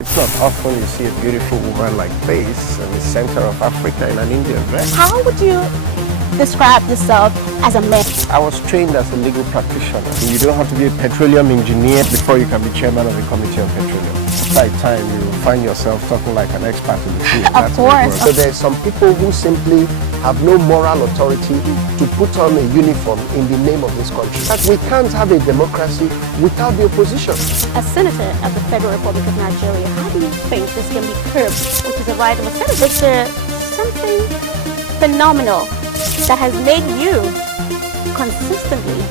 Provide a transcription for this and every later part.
It's not often you see a beautiful woman like this in the center of Africa in an Indian dress. How would you describe yourself as a man? I was trained as a legal practitioner. You don't have to be a petroleum engineer before you can be chairman of a committee on petroleum. By time you find yourself talking like an expert in the field. Of course. So there's some people who simply have no moral authority to put on a uniform in the name of this country. That we can't have a democracy without the opposition. As Senator of the Federal Republic of Nigeria, how do you think this can be curbed, which is the right of a senator? Is there something phenomenal that has made you consistently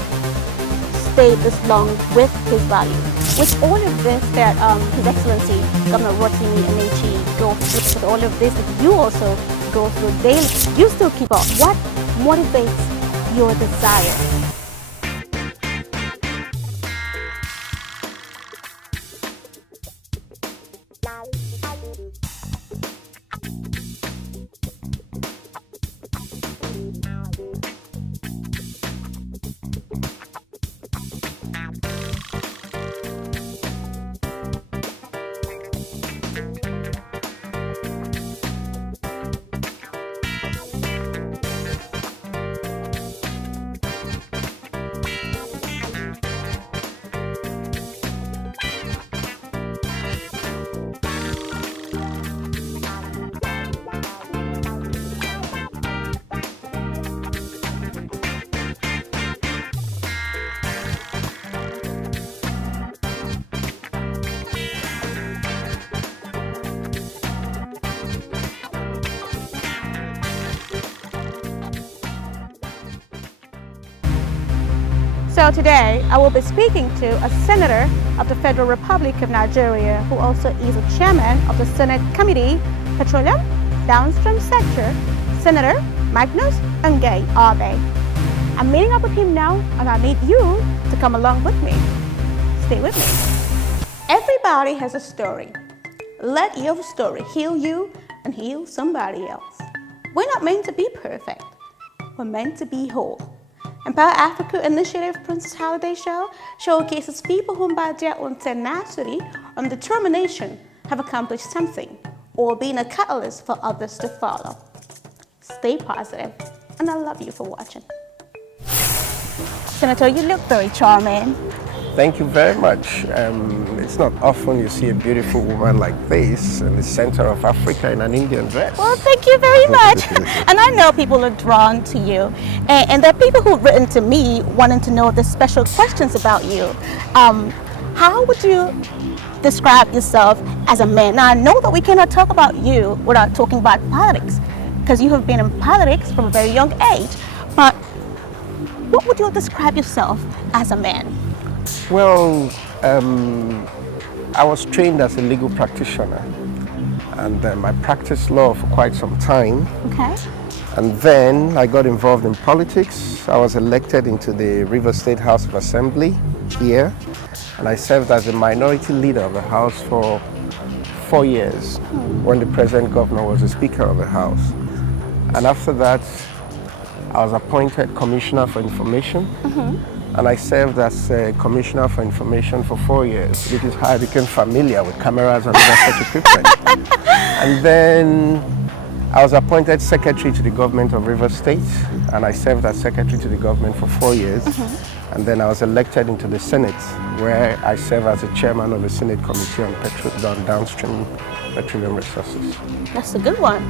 stay this long with his values? With all of this that His Excellency Governor Rotimi Amechi go through, with all of this that you also go through daily, you still keep up. What motivates your desire? So today, I will be speaking to a senator of the Federal Republic of Nigeria who also is a chairman of the Senate Committee, Petroleum Downstream Sector, Senator Magnus Abe. I'm meeting up with him now, and I need you to come along with me. Stay with me. Everybody has a story. Let your story heal you and heal somebody else. We're not meant to be perfect. We're meant to be whole. Empower Africa Initiative Princess Halliday show showcases people who by their own tenacity and determination have accomplished something or been a catalyst for others to follow. Stay positive, and I love you for watching. Senator, you look very charming. Thank you very much. It's not often you see a beautiful woman like this in the center of Africa in an Indian dress. Well, thank you very much. And I know people are drawn to you. And there are people who've written to me wanting to know the special questions about you. How would you describe yourself as a man? Now, I know that we cannot talk about you without talking about politics, because you have been in politics from a very young age. But what would you describe yourself as a man? Well, I was trained as a legal practitioner, and I practiced law for quite some time. Okay. And then I got involved in politics. I was elected into the Rivers State House of Assembly here, and I served as a minority leader of the House for 4 years when the present governor was the Speaker of the House. And after that, I was appointed Commissioner for Information. And I served as Commissioner for Information for 4 years, which is how I became familiar with cameras and other such equipment. And then I was appointed Secretary to the government of Rivers State, and I served as Secretary to the government for 4 years. And then I was elected into the Senate, where I serve as the Chairman of the Senate Committee on Downstream Petroleum Resources. That's a good one.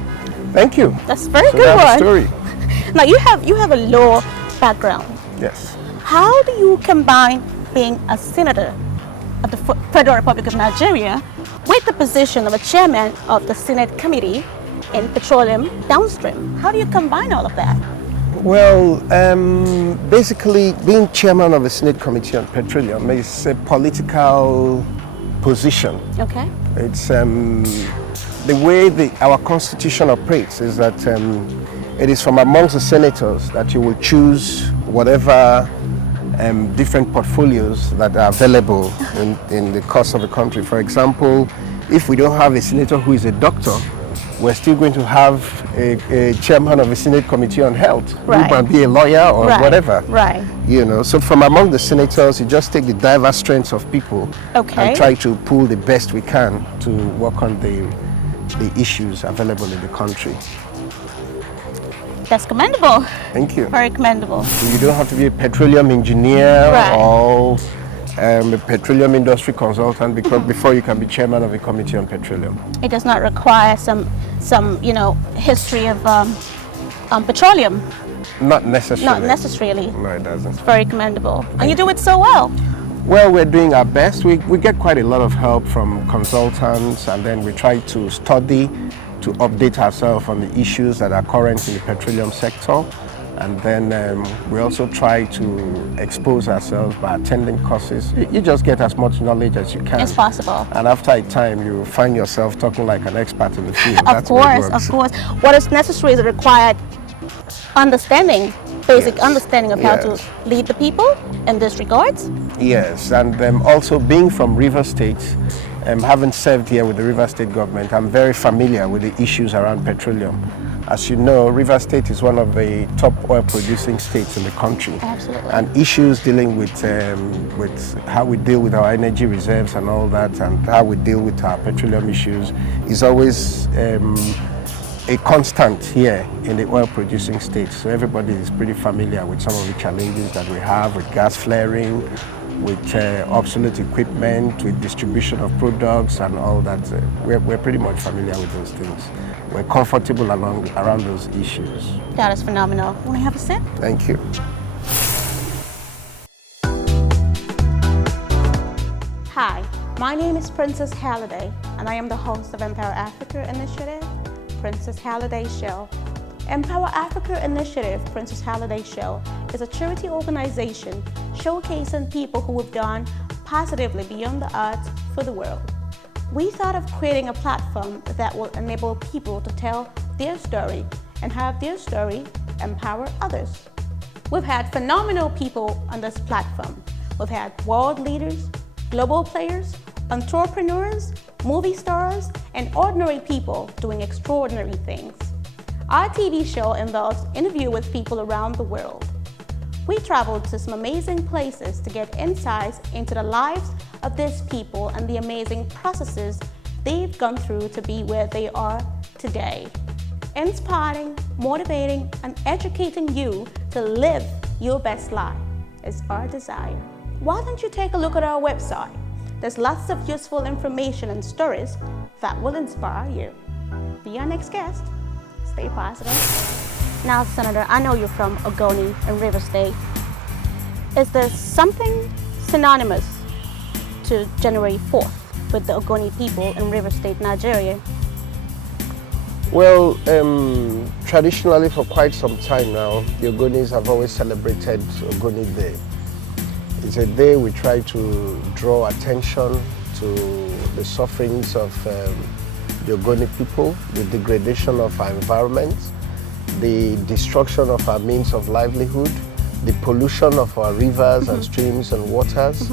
Thank you. That's a very So good that's one. the story. Now, you have a law background. Yes. How do you combine being a senator of the Federal Republic of Nigeria with the position of a chairman of the Senate Committee in Petroleum Downstream? How do you combine all of that? Well, basically, being chairman of the Senate Committee on Petroleum is a political position. Okay. It's the way our Constitution operates is that it is from amongst the senators that you will choose whatever different portfolios that are available in the course of the country. For example, if we don't have a senator who is a doctor, we're still going to have a chairman of a Senate Committee on Health Right. who might be a lawyer or Right. whatever. Right. You know, so from among the senators, you just take the diverse strengths of people Okay. and try to pull the best we can to work on the issues available in the country. That's commendable. Thank you. Very commendable. You don't have to be a petroleum engineer Right. or a petroleum industry consultant before you can be chairman of a committee on petroleum. It does not require some history of petroleum. Not necessarily. Not necessarily. No, it doesn't. It's very commendable. And you do it so well. Well, we're doing our best. We get quite a lot of help from consultants, and then we try to study, to update ourselves on the issues that are current in the petroleum sector. And then we also try to expose ourselves by attending courses. You just get as much knowledge as you can. It's possible. And after a time, you find yourself talking like an expert in the field. Of That's the way it course, works. of course. What is necessary is a required understanding, basic Yes. understanding of how Yes. to lead the people in this regards. Yes, and also being from River State, having served here with the River State government, I'm very familiar with the issues around petroleum. As you know, River State is one of the top oil producing states in the country. Absolutely. And issues dealing with how we deal with our energy reserves and all that, and how we deal with our petroleum issues is always a constant here in the oil producing states. So everybody is pretty familiar with some of the challenges that we have with gas flaring, with obsolete equipment, with distribution of products and all that. We're pretty much familiar with those things. We're comfortable around those issues. That is phenomenal. Want to have a sip? Thank you. Hi, my name is Princess Halliday, and I am the host of Empower Africa Initiative, Princess Halliday Show. Empower Africa Initiative, Princess Halliday Show, is a charity organization showcasing people who have done positively beyond the odds for the world. We thought of creating a platform that will enable people to tell their story and have their story empower others. We've had phenomenal people on this platform. We've had world leaders, global players, entrepreneurs, movie stars, and ordinary people doing extraordinary things. Our TV show involves interviews with people around the world. We traveled to some amazing places to get insights into the lives of these people and the amazing processes they've gone through to be where they are today. Inspiring, motivating, and educating you to live your best life is our desire. Why don't you take a look at our website? There's lots of useful information and stories that will inspire you. Be our next guest. Stay positive. Now, Senator, I know you're from Ogoni in River State. Is there something synonymous to January 4th with the Ogoni people in River State, Nigeria? Well, traditionally for quite some time now, the Ogonis have always celebrated Ogoni Day. It's a day we try to draw attention to the sufferings of the Ogoni people, the degradation of our environment, the destruction of our means of livelihood, the pollution of our rivers and streams and waters,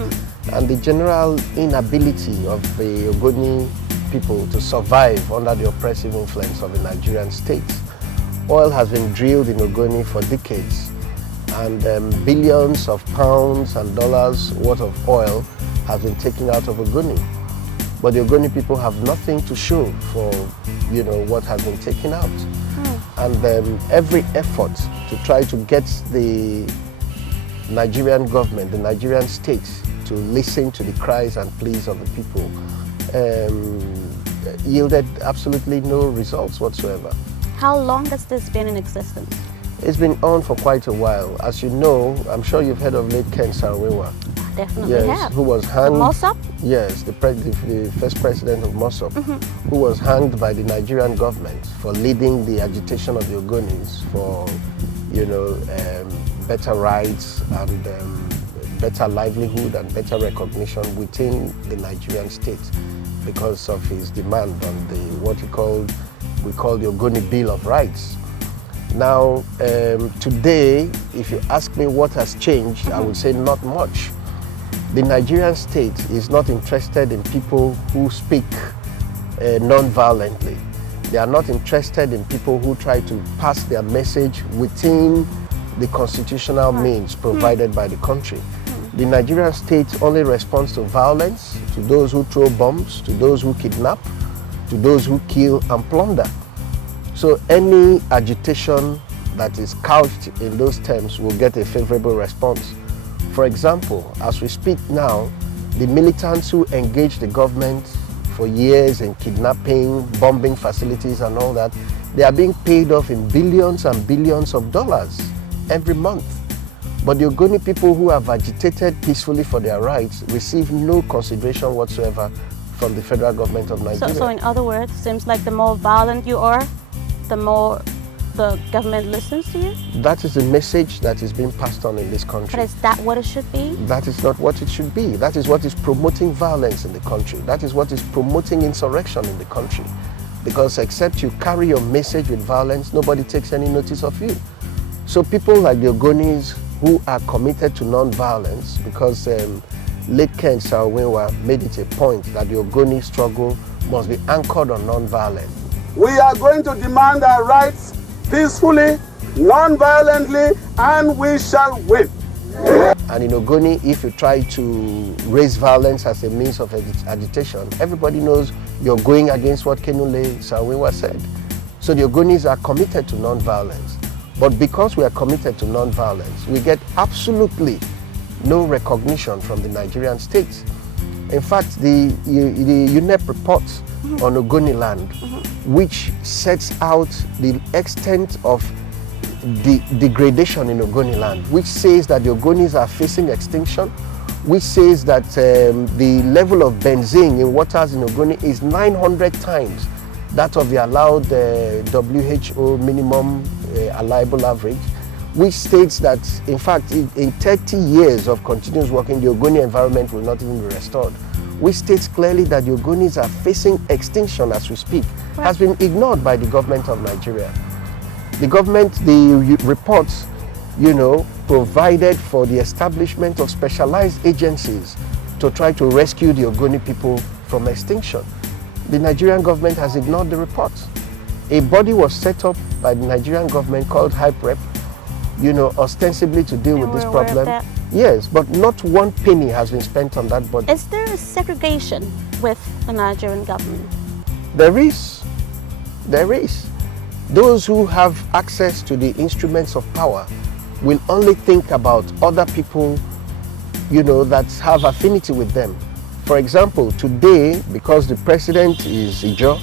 and the general inability of the Ogoni people to survive under the oppressive influence of the Nigerian state. Oil has been drilled in Ogoni for decades, and billions of pounds and dollars worth of oil has been taken out of Ogoni. But the Ogoni people have nothing to show for, what has been taken out. And every effort to try to get the Nigerian government, the Nigerian state, to listen to the cries and pleas of the people yielded absolutely no results whatsoever. How long has this been in existence? It's been on for quite a while. As you know, I'm sure you've heard of late Ken Saro-Wiwa. Definitely have. Who was hanged. Mossop? Yes, the first president of Mossop, who was hanged by the Nigerian government for leading the agitation of the Ogonis for, better rights and better livelihood and better recognition within the Nigerian state because of his demand on what we call the Ogoni Bill of Rights. Now, today, if you ask me what has changed, I would say not much. The Nigerian state is not interested in people who speak non-violently. They are not interested in people who try to pass their message within the constitutional means provided by the country. The Nigerian state only responds to violence, to those who throw bombs, to those who kidnap, to those who kill and plunder. So any agitation that is couched in those terms will get a favorable response. For example, as we speak now, the militants who engage the government for years in kidnapping, bombing facilities and all that, they are being paid off in billions and billions of dollars every month. But the Ogoni people who have agitated peacefully for their rights receive no consideration whatsoever from the federal government of Nigeria. So in other words, it seems like the more violent you are, the more the government listens to you? That is the message that is being passed on in this country. But is that what it should be? That is not what it should be. That is what is promoting violence in the country. That is what is promoting insurrection in the country. Because except you carry your message with violence, nobody takes any notice of you. So people like the Ogonis who are committed to non-violence, because late Ken Saro-Wiwa made it a point that the Ogoni struggle must be anchored on non-violence. We are going to demand our rights peacefully, non-violently, and we shall win. And in Ogoni, if you try to raise violence as a means of agitation, everybody knows you're going against what Kenule Saro-Wiwa said. So the Ogonis are committed to non-violence. But because we are committed to non-violence, we get absolutely no recognition from the Nigerian state. In fact, the UNEP report on Ogoni land, which sets out the extent of the degradation in Ogoni land, which says that the Ogonis are facing extinction, which says that the level of benzene in waters in Ogoni is 900 times that of the allowed WHO minimum allowable average, which states that, in fact, in 30 years of continuous working, the Ogoni environment will not even be restored, which states clearly that the Ogonis are facing extinction as we speak, has been ignored by the government of Nigeria. The government, the reports, provided for the establishment of specialized agencies to try to rescue the Ogoni people from extinction. The Nigerian government has ignored the reports. A body was set up by the Nigerian government called HYPREP, ostensibly to deal with this problem. Yes, but not one penny has been spent on that body. Is there a segregation with the Nigerian government? There is. There is. Those who have access to the instruments of power will only think about other people, that have affinity with them. For example, today, because the president is Ijaw,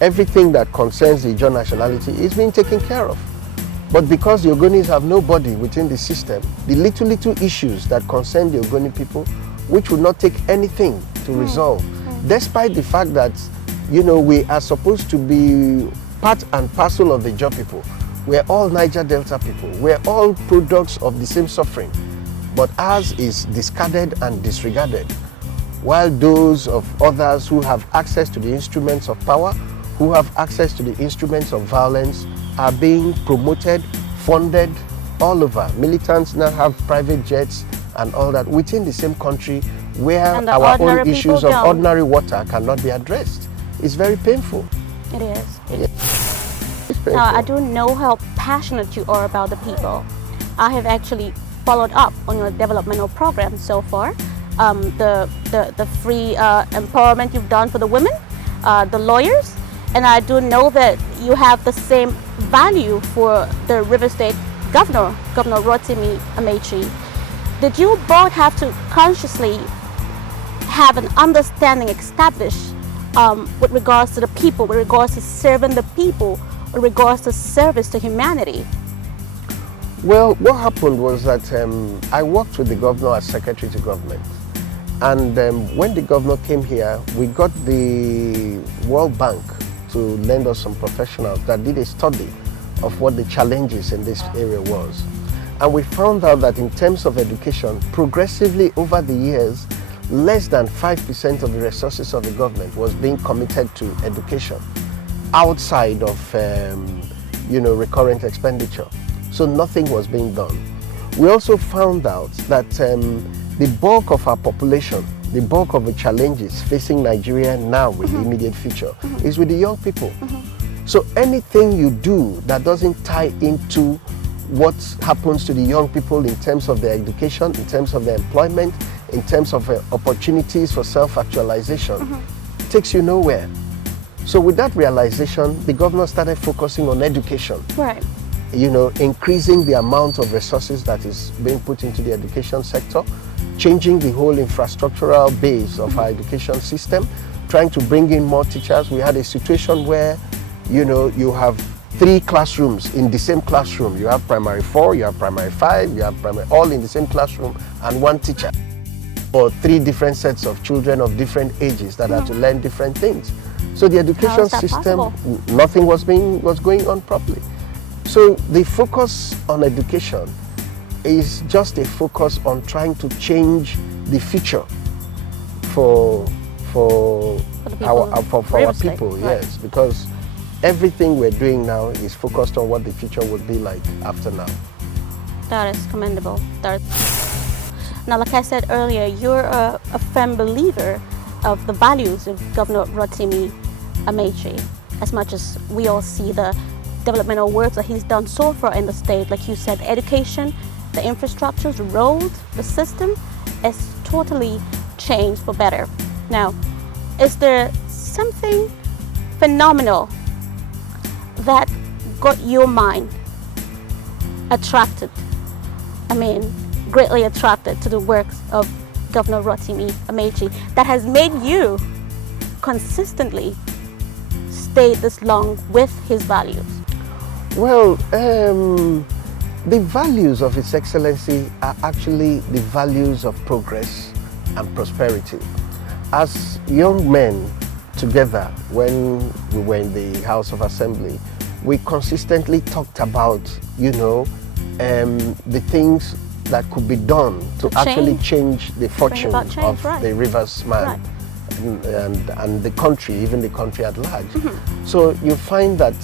everything that concerns the Ijaw nationality is being taken care of. But because the Ogonis have nobody within the system, the little issues that concern the Ogoni people, which will not take anything to resolve, despite the fact that, we are supposed to be part and parcel of the Ijaw people. We're all Niger Delta people. We're all products of the same suffering. But ours is discarded and disregarded, while those of others who have access to the instruments of power, who have access to the instruments of violence, are being promoted, funded all over. Militants now have private jets and all that within the same country, where our own issues of ordinary water cannot be addressed. It's very painful. It is. It's painful. Now, I do know how passionate you are about the people. I have actually followed up on your developmental program so far. The free empowerment you've done for the women, the lawyers, and I do know that you have the same value for the River State Governor, Governor Rotimi Amechi. Did you both have to consciously have an understanding established with regards to the people, with regards to serving the people, with regards to service to humanity? Well, what happened was that I worked with the governor as secretary to government. And when the governor came here, we got the World Bank to lend us some professionals that did a study of what the challenges in this area was. And we found out that in terms of education, progressively over the years, less than 5% of the resources of the government was being committed to education outside of recurrent expenditure. So nothing was being done. We also found out that the bulk of our population, the bulk of the challenges facing Nigeria now with the immediate future is with the young people. So anything you do that doesn't tie into what happens to the young people in terms of their education, in terms of their employment, in terms of opportunities for self-actualization, takes you nowhere. So with that realization, the governor started focusing on education. Right. You know, increasing the amount of resources that is being put into the education sector, changing the whole infrastructural base of our education system, trying to bring in more teachers. We had a situation where, you know, you have 3 classrooms in the same classroom. You have primary 4, you have primary 5, you have primary, all in the same classroom, and 1 teacher for 3 different sets of children of different ages that are to learn different things. So the education system, nothing was going on properly. So the focus on education is just a focus on trying to change the future for our people, yes, because everything we're doing now is focused on what the future would be like after now. That is commendable. Now, like I said earlier, you're a firm believer of the values of Governor Rotimi Amechi, as much as we all see the developmental works that he's done so far in the state. Like you said, education, the infrastructures, the roads, the system is totally changed for better. Now, is there something phenomenal that got your mind attracted, greatly attracted to the works of Governor Rotimi Amechi that has made you consistently stay this long with his values? Well, the values of His Excellency are actually the values of progress and prosperity. As young men together, when we were in the House of Assembly, we consistently talked about, you know, the things that could be done to actually change the fortune of the Rivers man. And the country, even the country at large. So you find that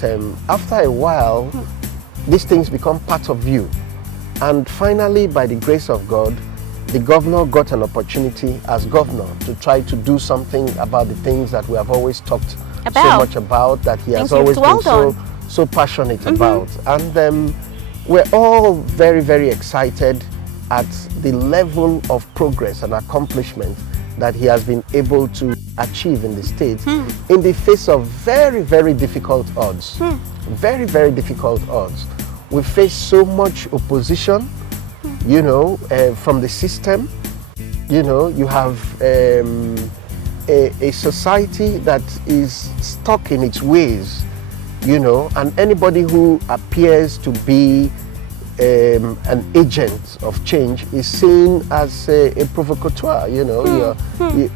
after a while, these things become part of you. And finally, by the grace of God, the governor got an opportunity as governor to try to do something about the things that we have always talked so much about, that he has always been so passionate about. And we're all very, very excited at the level of progress and accomplishment that he has been able to achieve in the state in the face of very, very difficult odds. Very, very difficult odds. We face so much opposition, you know, from the system. You know, you have a society that is stuck in its ways, you know, and anybody who appears to be an agent of change is seen as a provocateur, you know.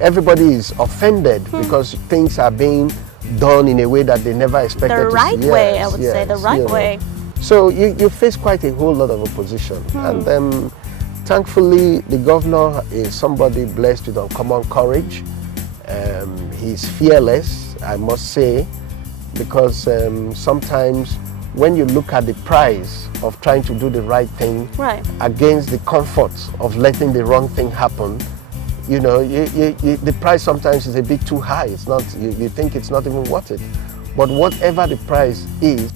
Everybody is offended because things are being done in a way that they never expected the right to see. way, I would say, the right way. So you face quite a whole lot of opposition. And thankfully, the governor is somebody blessed with uncommon courage. He's fearless, I must say, because sometimes when you look at the price of trying to do the right thing against the comfort of letting the wrong thing happen, you know, the price sometimes is a bit too high. It's not, you think it's not even worth it. But whatever the price is,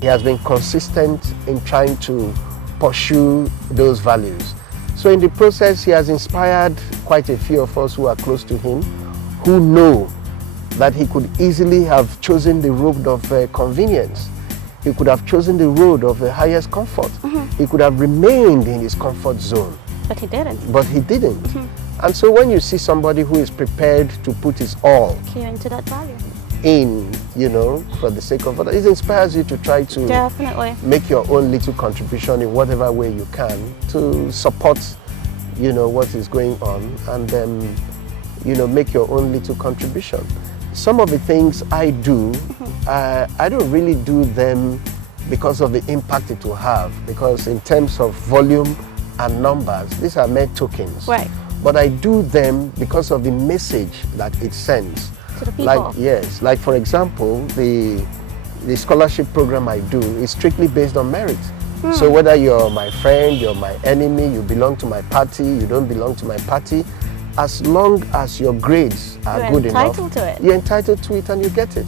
he has been consistent in trying to pursue those values. So in the process, he has inspired quite a few of us who are close to him, who know that he could easily have chosen the road of convenience. He could have chosen the road of the highest comfort. He could have remained in his comfort zone. But he didn't. But he didn't. And so when you see somebody who is prepared to put his all into that value in, you know, for the sake of others, it inspires you to try to make your own little contribution in whatever way you can to support, you know, what is going on, and then, you know, make your own little contribution. Some of the things I do, I don't really do them because of the impact it will have, because in terms of volume and numbers, these are mere tokens. But I do them because of the message that it sends. To the people. Like for example, the scholarship program I do is strictly based on merit. So whether you're my friend, you're my enemy, you belong to my party, you don't belong to my party, as long as your grades are good enough, you're entitled to it and you get it.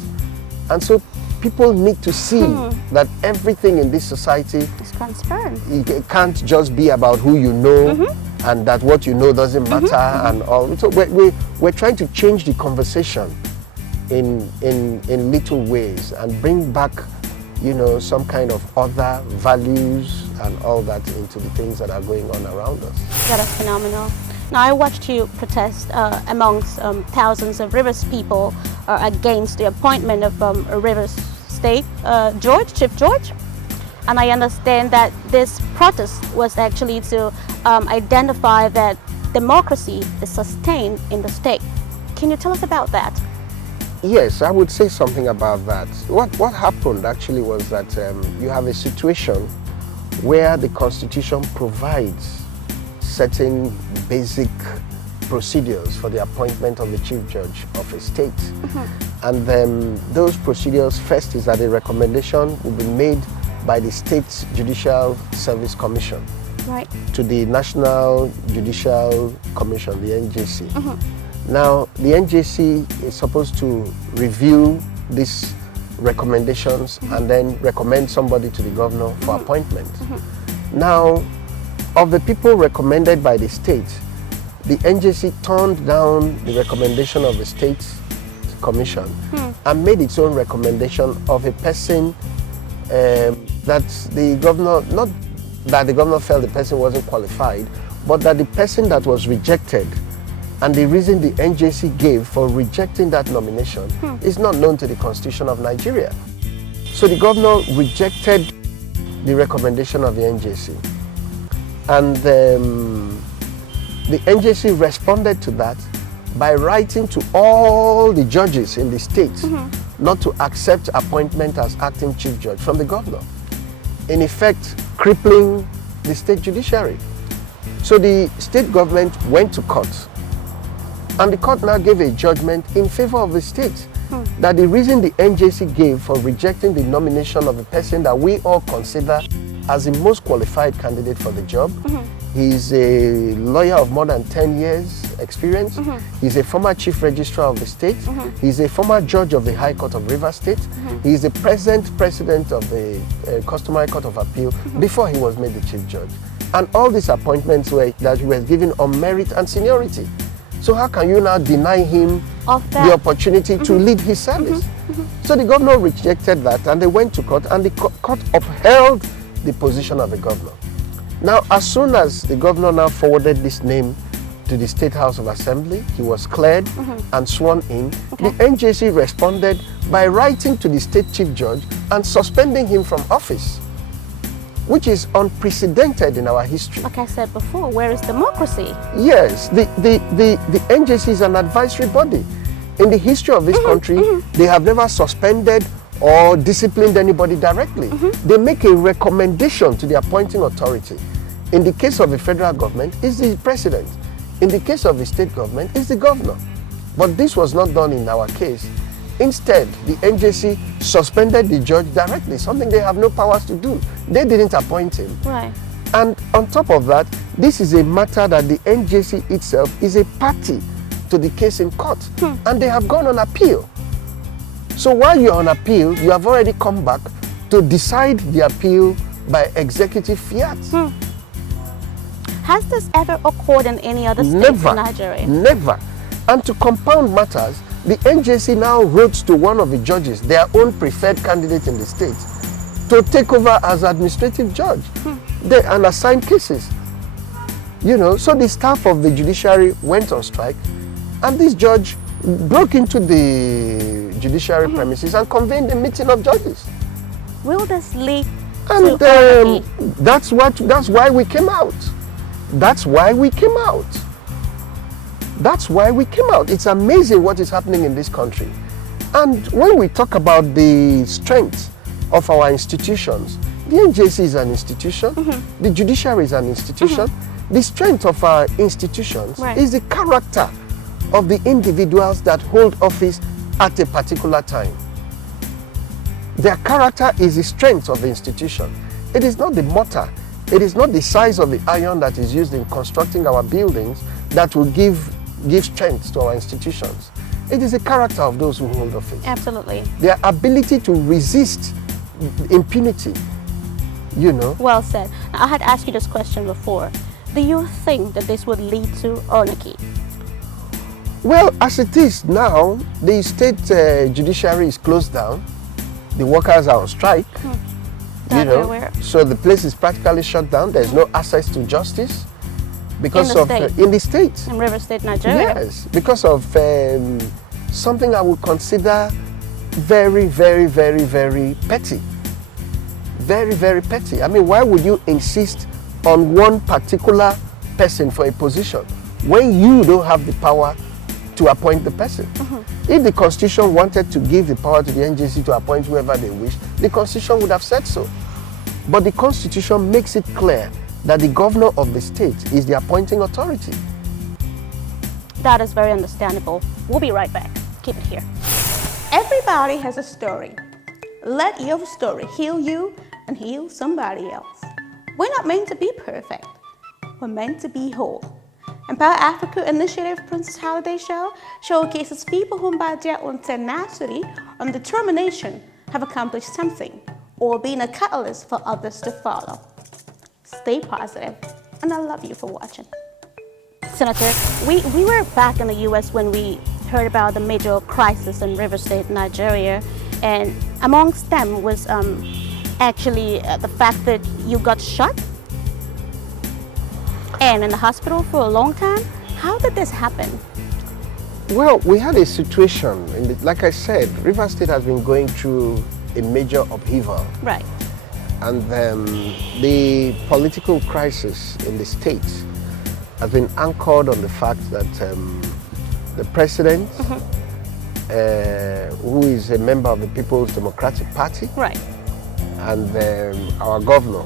And so people need to see that everything in this society It's transparent. it can't just be about who you know and that what you know doesn't matter and all. So we're trying to change the conversation in little ways and bring back, you know, some kind of other values and all that into the things that are going on around us. That is phenomenal. Now, I watched you protest amongst thousands of Rivers people against the appointment of Rivers State Chief George. And I understand that this protest was actually to identify that democracy is sustained in the state. Can you tell us about that? Yes, I would say something about that. What happened actually was that you have a situation where the Constitution provides certain basic procedures for the appointment of the Chief Judge of a state. And then those procedures, first is that a recommendation will be made by the State Judicial Service Commission to the National Judicial Commission, the NJC. Now, the NJC is supposed to review these recommendations and then recommend somebody to the governor for appointment. Now, of the people recommended by the state, the NJC turned down the recommendation of the State Commission and made its own recommendation of a person that the governor, not that the governor felt the person wasn't qualified, but that the person that was rejected and the reason the NJC gave for rejecting that nomination is not known to the Constitution of Nigeria. So the governor rejected the recommendation of the NJC. And the NJC responded to that by writing to all the judges in the state not to accept appointment as acting chief judge from the governor, in effect crippling the state judiciary. So the state government went to court, and the court now gave a judgment in favor of the state that the reason the NJC gave for rejecting the nomination of a person that we all consider as the most qualified candidate for the job. He's a lawyer of more than 10 years experience. He's a former chief registrar of the state. He's a former judge of the High Court of Rivers State. He's the present president of the Customary Court of Appeal before he was made the chief judge. And all these appointments that he was given on merit and seniority. So how can you now deny him the opportunity to lead his service? So the governor rejected that, and they went to court, and the court upheld the position of the governor. Now, as soon as the governor now forwarded this name to the State House of Assembly, he was cleared and sworn in. The NJC responded by writing to the state chief judge and suspending him from office, which is unprecedented in our history. Like I said before, where is democracy? Yes, the NJC is an advisory body. In the history of this country, they have never suspended or disciplined anybody directly. They make a recommendation to the appointing authority. In the case of the federal government, it's the president. In the case of the state government, it's the governor. But this was not done in our case. Instead, the NJC suspended the judge directly, something they have no powers to do. They didn't appoint him. Right. And on top of that, this is a matter that the NJC itself is a party to the case in court. And they have gone on appeal. So while you're on appeal, you have already come back to decide the appeal by executive fiat. Has this ever occurred in any other state in Nigeria? Never. And to compound matters, the NJC now wrote to one of the judges, their own preferred candidate in the state, to take over as administrative judge and assign cases. You know, so the staff of the judiciary went on strike, and this judge broke into the judiciary premises and convened a meeting of judges. Will this lead and to anarchy? That's why we came out. That's why we came out. That's why we came out. It's amazing what is happening in this country. And when we talk about the strength of our institutions, the NJC is an institution, the judiciary is an institution. The strength of our institutions is the character of the individuals that hold office at a particular time. Their character is the strength of the institution. It is not the mortar, it is not the size of the iron that is used in constructing our buildings that will give strength to our institutions. It is the character of those who hold office. Absolutely. Their ability to resist impunity, you know. Well said. Now, I had asked you this question before. Do you think that this would lead to anarchy? Well, as it is now, the state judiciary is closed down. The workers are on strike. You know, so the place is practically shut down. There's no access to justice because in the state, in River State, Nigeria. Yes, because of something I would consider very, very, very, very petty. Very, very petty. I mean, why would you insist on one particular person for a position when you don't have the power to appoint the person? If the Constitution wanted to give the power to the NJC to appoint whoever they wish, the Constitution would have said so. But the Constitution makes it clear that the governor of the state is the appointing authority. That is very understandable. We'll be right back. Keep it here. Everybody has a story. Let your story heal you and heal somebody else. We're not meant to be perfect. We're meant to be whole. Empower Africa Initiative Princess Halliday Show showcases people who by their own tenacity and determination have accomplished something or been a catalyst for others to follow. Stay positive, and I love you for watching. Senator, we were back in the U.S. when we heard about the major crisis in River State, Nigeria, and amongst them was actually the fact that you got shot and in the hospital for a long time. How did this happen? Well, we had a situation, like I said, River State has been going through a major upheaval. Right. And the political crisis in the state has been anchored on the fact that the president, who is a member of the People's Democratic Party, right, and our governor,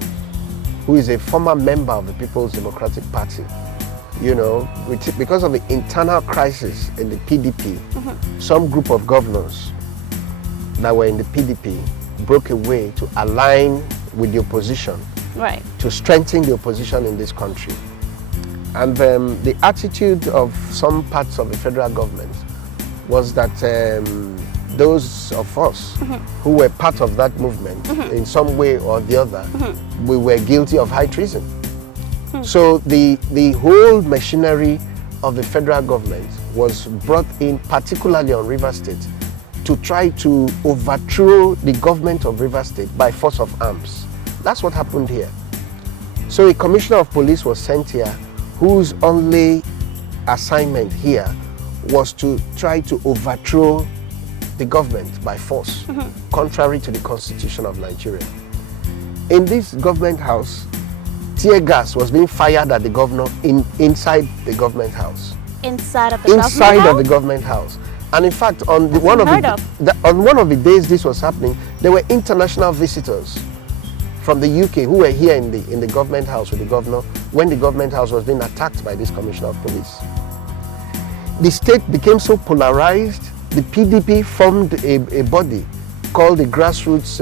who is a former member of the People's Democratic Party, you know, because of the internal crisis in the PDP, some group of governors that were in the PDP broke away to align with the opposition, right, to strengthen the opposition in this country. And the attitude of some parts of the federal government was that those of us who were part of that movement in some way or the other, we were guilty of high treason. So the whole machinery of the federal government was brought in, particularly on River State, to try to overthrow the government of River State by force of arms. That's what happened here. So a commissioner of police was sent here whose only assignment here was to try to overthrow the government by force, contrary to the Constitution of Nigeria. In this government house, tear gas was being fired at the governor inside the government house. Inside of the government house? Inside of the government house. And in fact, on one of the days this was happening, there were international visitors from the UK who were here in the government house with the governor when the government house was being attacked by this commissioner of police. The state became so polarized, the PDP formed a body called the Grassroots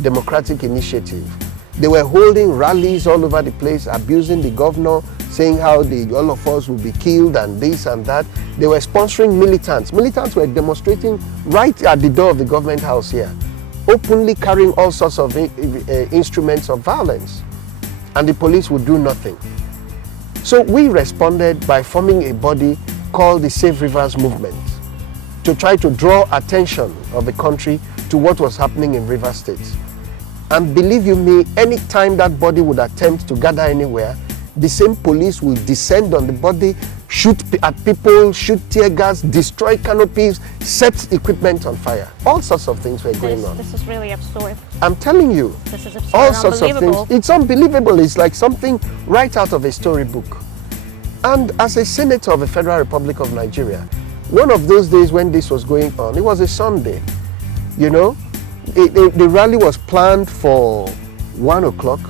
Democratic Initiative. They were holding rallies all over the place, abusing the governor, saying how all of us will be killed and this and that. They were sponsoring militants. Militants were demonstrating right at the door of the government house here, openly carrying all sorts of instruments of violence, and the police would do nothing. So we responded by forming a body called the Save Rivers Movement to try to draw attention of the country to what was happening in River State. And believe you me, any time that body would attempt to gather anywhere, the same police will descend on the body, shoot at people, shoot tear gas, destroy canopies, set equipment on fire. All sorts of things were going on. This is really absurd. I'm telling you, this is absurd, all sorts of things. It's unbelievable. It's like something right out of a storybook. And as a senator of the Federal Republic of Nigeria, one of those days when this was going on, it was a Sunday, you know, the rally was planned for 1 o'clock,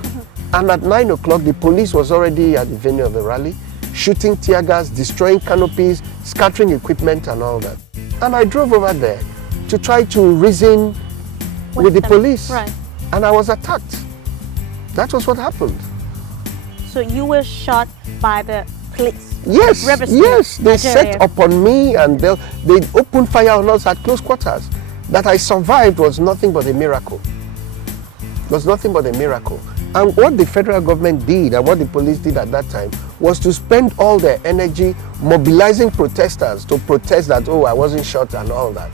and at 9 o'clock, the police was already at the venue of the rally, shooting tear gas, destroying canopies, scattering equipment and all that. And I drove over there to try to reason with the police, right, and I was attacked. That was what happened. So you were shot by the police? Yes, River State, yes, they Nigeria. set upon me and they opened fire on us at close quarters. That I survived was nothing but a miracle. It was nothing but a miracle. And what the federal government did and what the police did at that time was to spend all their energy mobilizing protesters to protest that, oh, I wasn't shot and all that.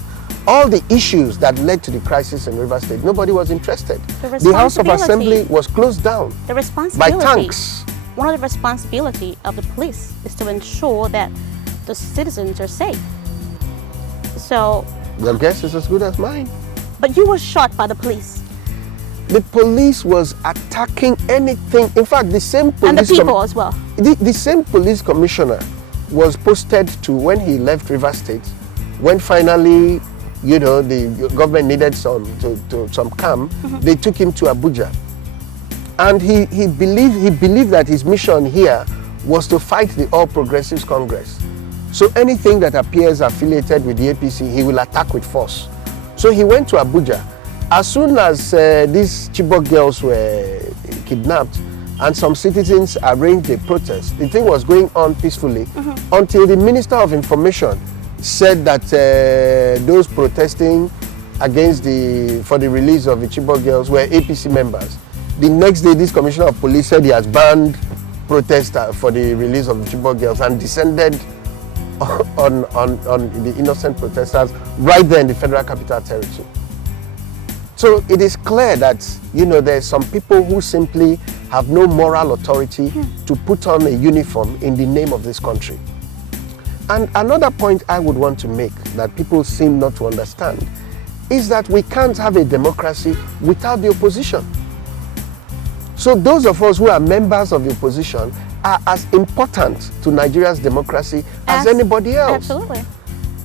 All the issues that led to the crisis in River State, nobody was interested. The House of Assembly was closed down The responsibility. by tanks. One of the responsibility of the police is to ensure that the citizens are safe. So, Your guess is as good as mine. but you were shot by the police The police was attacking anything. In fact, the same police and the people as well. the same police commissioner was posted to when he left River State, when finally, you know, the government needed some calm. They took him to Abuja, and he believed that his mission here was to fight the All Progressives Congress. So anything that appears affiliated with the APC, he will attack with force. So he went to Abuja. As soon as these Chibok girls were kidnapped and some citizens arranged a protest, the thing was going on peacefully until the Minister of Information said that those protesting against for the release of the Chibok girls were APC members. The next day, this Commissioner of Police said he has banned protest for the release of the Chibok girls and descended on the innocent protesters right there in the Federal Capital Territory. So it is clear that, you know, there's some people who simply have no moral authority to put on a uniform in the name of this country. And another point I would want to make that people seem not to understand is that we can't have a democracy without the opposition. So those of us who are members of the opposition are as important to Nigeria's democracy as anybody else. Absolutely.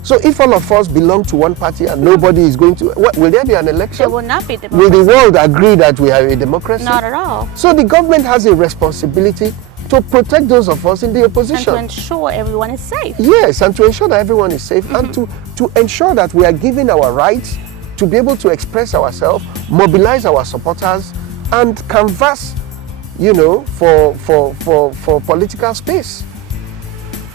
So if all of us belong to one party and nobody is going to, will there be an election? There will not be democracy. Will the world agree that we are a democracy? Not at all. So the government has a responsibility to protect those of us in the opposition. And to ensure everyone is safe. Yes, and to ensure that everyone is safe and to ensure that we are given our rights to be able to express ourselves, mobilize our supporters, and canvass, you know, for political space.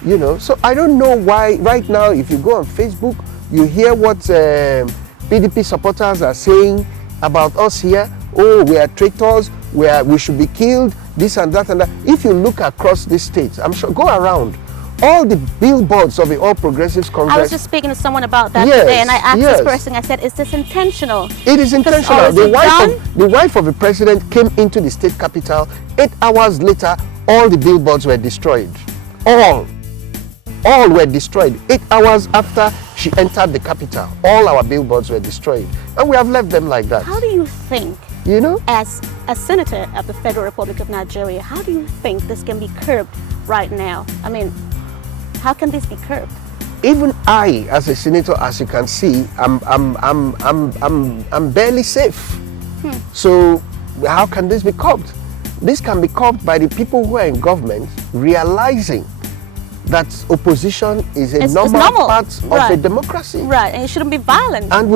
You know, so I don't know why right now, if you go on Facebook, you hear what PDP supporters are saying about us here. Oh, we are traitors, we should be killed, this and that and that. If you look across this state, I'm sure, go around, all the billboards of the All Progressives Congress. I was just speaking to someone about that Yes, today, and I asked yes. this person, I said, is this intentional? It is intentional. Is it done? The wife of the president came into the state capital. 8 hours later, all the billboards were destroyed. All were destroyed. 8 hours after she entered the capital, all our billboards were destroyed. And we have left them like that. How do you think, You know? as a senator of the Federal Republic of Nigeria, how do you think this can be curbed right now? I mean, how can this be curbed? Even I, as a senator, as you can see, I'm barely safe. So how can this be curbed? This can be curbed by the people who are in government realizing that opposition is a normal part of a democracy. Right, and it shouldn't be violent. And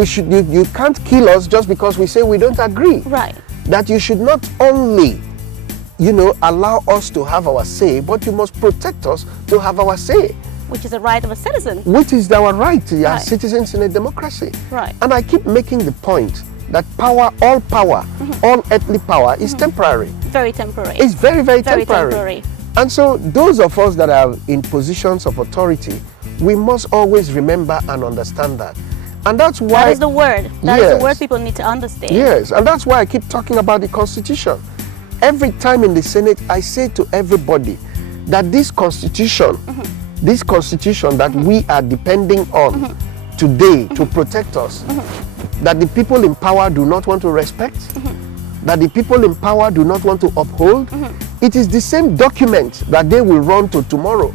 you can't kill us just because we say we don't agree. Right. That you should not only, you know, allow us to have our say, but you must protect us to have our say. Which is a right of a citizen. Which is our right Right. as citizens in a democracy. Right. And I keep making the point that all earthly power is temporary. Very temporary. It's very, very Very temporary. temporary. And so those of us that are in positions of authority, we must always remember and understand that. And that's why... That is the word. That is Yes. the word people need to understand. Yes, and that's why I keep talking about the Constitution. Every time in the Senate, I say to everybody that this Constitution that we are depending on today to protect us, that the people in power do not want to respect, that the people in power do not want to uphold, it is the same document that they will run to tomorrow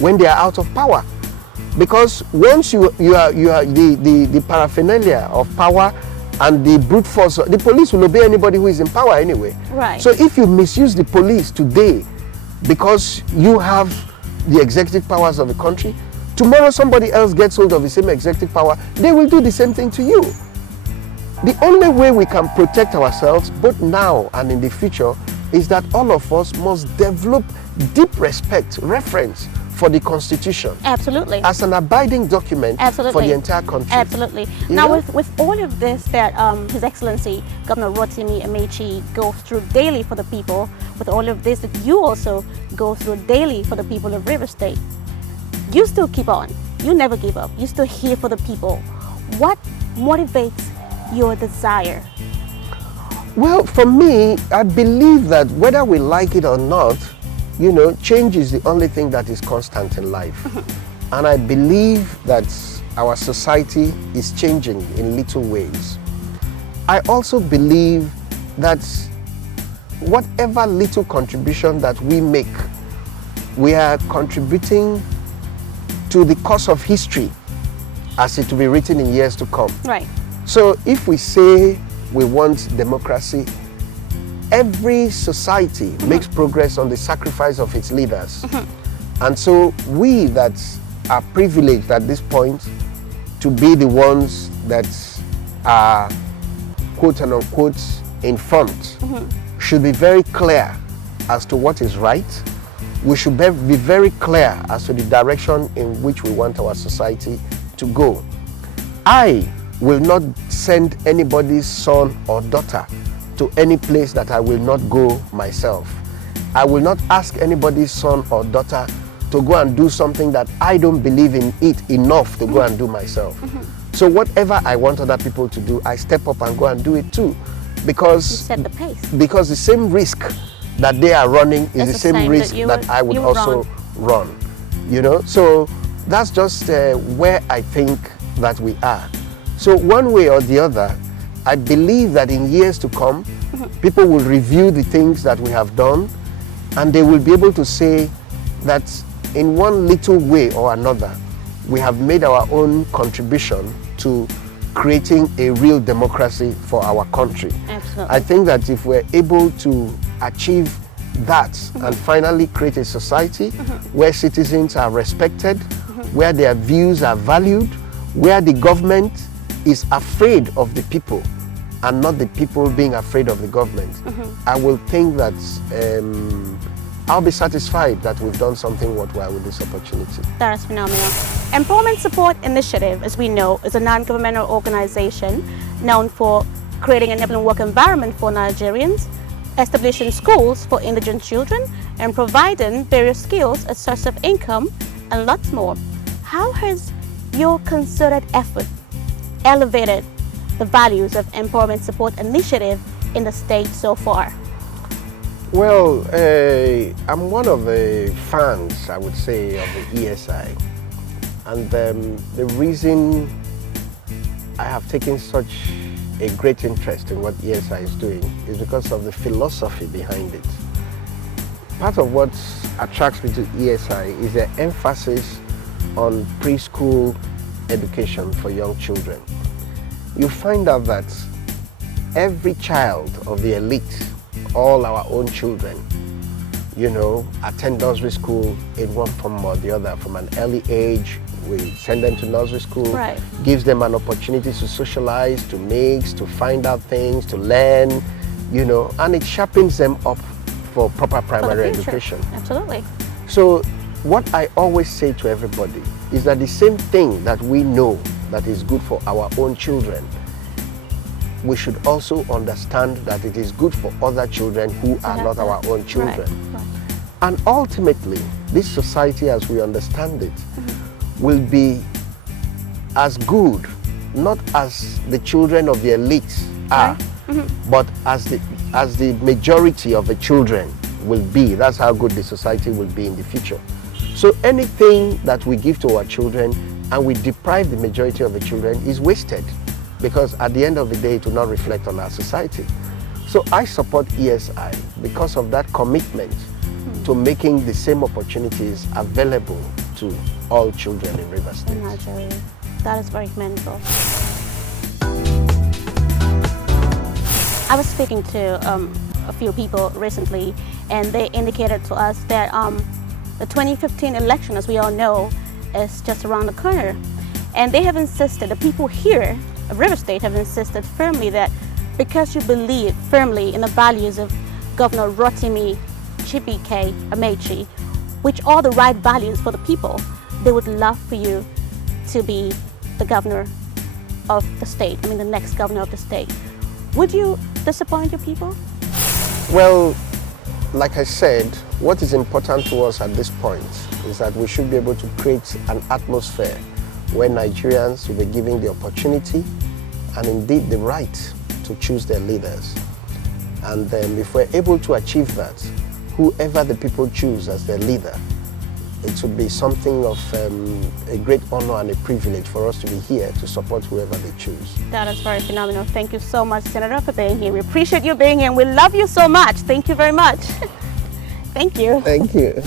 when they are out of power. Because once you are the paraphernalia of power and the brute force, the police will obey anybody who is in power anyway. Right. So if you misuse the police today because you have the executive powers of the country, tomorrow somebody else gets hold of the same executive power, they will do the same thing to you. The only way we can protect ourselves, both now and in the future, is that all of us must develop deep respect, reference for the Constitution. Absolutely. As an abiding document Absolutely. for the entire country. Absolutely. You Now, know? with all of this that His Excellency Governor Rotimi Amechi goes through daily for the people, with all of this that you also go through daily for the people of River State, you still keep on. You never give up. You still here for the people. What motivates your desire? Well, for me, I believe that whether we like it or not, you know, change is the only thing that is constant in life. And I believe that our society is changing in little ways. I also believe that whatever little contribution that we make, we are contributing to the course of history as it will be written in years to come. Right. So if we say we want democracy, every society makes progress on the sacrifice of its leaders. And so we that are privileged at this point to be the ones that are quote and unquote in front should be very clear as to what is right. We should be very clear as to the direction in which we want our society to go. I will not send anybody's son or daughter to any place that I will not go myself. I will not ask anybody's son or daughter to go and do something that I don't believe in it enough to go and do myself. So whatever I want other people to do, I step up and go and do it too. Because You set the pace. Because the same risk that they are running is It's the same risk that I would also run. You know, so that's just where I think that we are. So one way or the other, I believe that in years to come, people will review the things that we have done, and they will be able to say that in one little way or another, we have made our own contribution to creating a real democracy for our country. Absolutely. I think that if we're able to achieve that and finally create a society where citizens are respected, where their views are valued, where the government is afraid of the people and not the people being afraid of the government, I will think that I'll be satisfied that we've done something worthwhile with this opportunity. That is phenomenal. Employment Support Initiative, as we know, is a non-governmental organization known for creating an enabling work environment for Nigerians, establishing schools for indigent children, and providing various skills, a source of income, and lots more. How has your concerted effort elevated the values of Employment Support Initiative in the state so far? Well, I'm one of the fans, I would say, of the ESI. And the reason I have taken such a great interest in what ESI is doing is because of the philosophy behind it. Part of what attracts me to ESI is the emphasis on preschool education for young children. You find out that every child of the elite, all our own children, you know, attend nursery school in one form or the other. From an early age, we send them to nursery school, Right. gives them an opportunity to socialize, to mix, to find out things, to learn, you know, and it sharpens them up for proper primary education. Absolutely. So what I always say to everybody is that the same thing that we know that is good for our own children, we should also understand that it is good for other children who are not our own children. Right. And ultimately, this society as we understand it will be as good, not as the children of the elites are, but as the majority of the children will be. That's how good the society will be in the future. So anything that we give to our children and we deprive the majority of the children is wasted, because at the end of the day, it will not reflect on our society. So I support ESI because of that commitment to making the same opportunities available to all children in River State. In Nigeria. That is very commendable. I was speaking to a few people recently, and they indicated to us that the 2015 election, as we all know, is just around the corner. And they have insisted, the people here of River State have insisted firmly that because you believe firmly in the values of Governor Rotimi Amechi, with all the right values for the people, they would love for you to be the governor of the state, I mean the next governor of the state. Would you disappoint your people? Well, like I said, what is important to us at this point is that we should be able to create an atmosphere where Nigerians will be given the opportunity and indeed the right to choose their leaders. And if we're able to achieve that, whoever the people choose as their leader, it would be something of a great honor and a privilege for us to be here to support whoever they choose. That is very phenomenal. Thank you so much, Senator, for being here. We appreciate you being here and we love you so much. Thank you very much. Thank you. Thank you.